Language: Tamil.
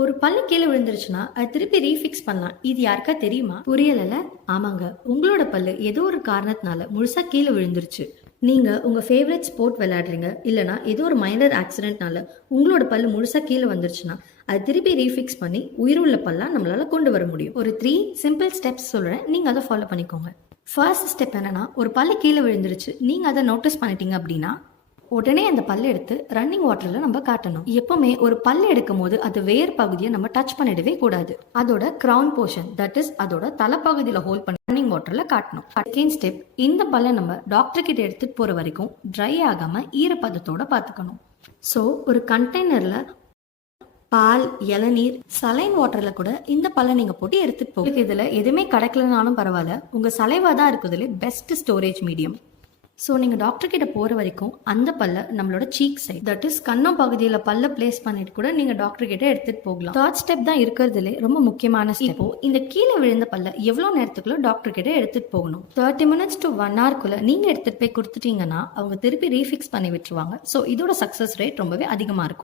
ஒரு பல்லு கீழே விழுந்துருச்சுன்னா அது திருப்பி ரீஃபிக்ஸ் பண்ணலாம். இது யாருக்கா தெரியுமா? புரியலல? ஆமாங்க, உங்களோட பல்லு ஏதோ ஒரு காரணத்தினால முழுசா கீழே விழுந்துருச்சு. நீங்க உங்க ஃபேவரட் ஸ்போர்ட் விளையாடுறீங்க, இல்லனா ஏதோ ஒரு மைனர் ஆக்சிடென்ட்னால உங்களோட பல்லு முழுசா கீழே வந்துருச்சுன்னா அது திருப்பி ரீஃபிக்ஸ் பண்ணி உயிருள்ள பல்லா நம்மளால கொண்டு வர முடியும். ஒரு 3 சிம்பிள் ஸ்டெப்ஸ் சொல்றேன், நீங்க அதை ஃபாலோ பண்ணிக்கோங்க. ஃபர்ஸ்ட் ஸ்டெப் என்னன்னா, ஒரு பல்லு கீழே விழுந்துருச்சு, நீங்க அதை நோட்டீஸ் பண்ணிட்டீங்க அப்படின்னா உடனே அந்த பல்ல எடுத்து ரன்னிங் வாட்டர்ல நம்ம காட்டணும். எப்பவுமே ஒரு பல்ல எடுக்கும் போது அது வேர் பகுதியை நம்ம டச் பண்ணிடவே கூடாது. அதோட கிரவுன் போர்ஷன், தட் இஸ் அதோட தலைப்பகுதியில ஹோல்ட் பண்ணி ரன்னிங் வாட்டர்ல காட்டணும். செகண்ட் ஸ்டெப், இந்த பல்ல நம்ம டாக்டர் கிட்ட எடுத்துட்டு போற வரைக்கும் ட்ரை ஆகாம ஈரப்பதத்தோட பாத்துக்கணும். ஸோ ஒரு கண்டெய்னர்ல பால், இளநீர், சலைன் வாட்டர்ல கூட இந்த பல்ல நீங்க போட்டு எடுத்துட்டு போகும். இதுல எதுவுமே கிடைக்கலனாலும் பரவாயில்ல, உங்க சலைவா தான் இருக்குதுல பெஸ்ட் ஸ்டோரேஜ் மீடியம். ஸோ நீங்கள் டாக்டர் கிட்ட போகிற வரைக்கும் அந்த பல்ல நம்மளோட சீக் சைட், தட் இஸ் கண்ணம் பகுதியில் பல்ல பிளேஸ் பண்ணிட்டு கூட நீங்கள் டாக்டர் கிட்ட எடுத்துட்டு போகலாம். தேர்ட் ஸ்டெப் தான் இருக்கிறதுலே ரொம்ப முக்கியமான ஸ்டெப். இப்போ இந்த கீழே விழுந்த பல்ல எவ்வளோ நேரத்துக்குள்ள டாக்டர் கிட்ட எடுத்துட்டு போகணும்? 30 minutes to 1 hour நீங்கள் எடுத்துட்டு போய் கொடுத்துட்டீங்கன்னா அவங்க திருப்பி ரீஃபிக்ஸ் பண்ணி விட்டுருவாங்க. ஸோ இதோட சக்ஸஸ் ரேட் ரொம்பவே அதிகமாக இருக்கும்.